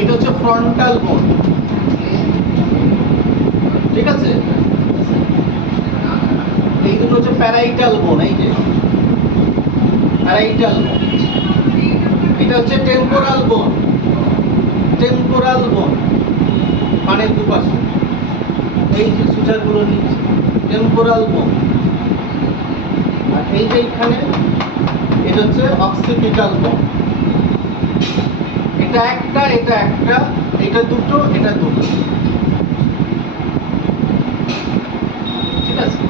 এটা হচ্ছে ফ্রন্টাল বোন, ঠিক আছে। এই দুটো হচ্ছে প্যারাইটাল বোন, এই যে প্যারাইটাল বোন। এটা হচ্ছে টেম্পোরাল বোন, টেম্পোরাল বোন কানের দুপাশে, এই যে সুচারগুলো নিচ্ছে টেম্পোরাল বোন। আর এই যে এইখানে এটা হচ্ছে অক্সিপিটাল বোন। এটা একটা, এটা একটা, এটা দুটো, এটা দুটো, ঠিক আছে।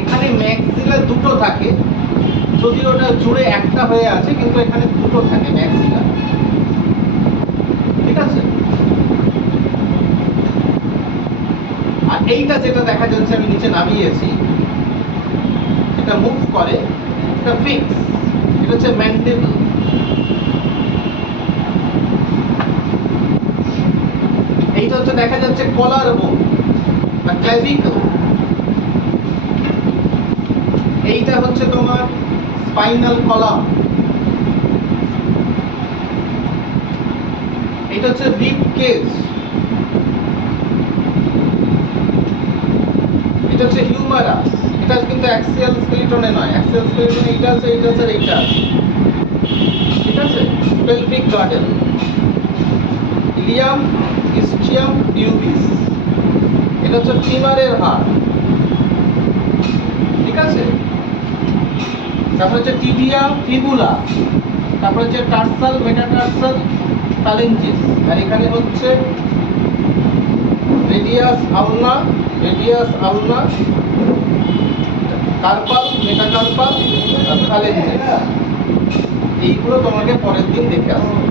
এখানে ম্যাক্সিলা দুটো থাকে, যদি ওটা জুড়ে একটা হয়ে আছে, কিন্তু এখানে দুটো থাকে ম্যাক্সিলা, ঠিক আছে। আর এইটা যেটা দেখা যাচ্ছে আমি নিচে নামিয়েছি, এটা মুভ করে, এটা ফিক্স, এটা হচ্ছে ম্যান্ডিবল। এইটা হচ্ছে দেখা যাচ্ছে কলার বোন বা ক্ল্যাভিকল। এইটা হচ্ছে তোমার স্পাইনাল কলাম। এটা হচ্ছে রিব কেজ। এটা হচ্ছে হিউমারাস। এটা কিন্তু অ্যাক্সিয়াল স্কেলিটনে নয়, অ্যাক্সিয়াল স্কেলিটনে এইটা আছে, এইটা আছে, এইটা আছে, ঠিক আছে। Pelvic girdle, ilium, ischium, pubis. এটা হচ্ছে ফিমারের হাড়, ঠিক আছে। তারপর হচ্ছে টিবিয়া, ফিবুলা, তারপর হচ্ছে টার্সাল, মেটাটার্সাল, ফ্যালেঞ্জিস। আর এখানে হচ্ছে রেডিয়াস আলনা, রেডিয়াস আলনা, কার্পাল, মেটাকার্পাল, ফ্যালেঞ্জিস। এইগুলো তোমাকে পরের দিন দেখে আসবে।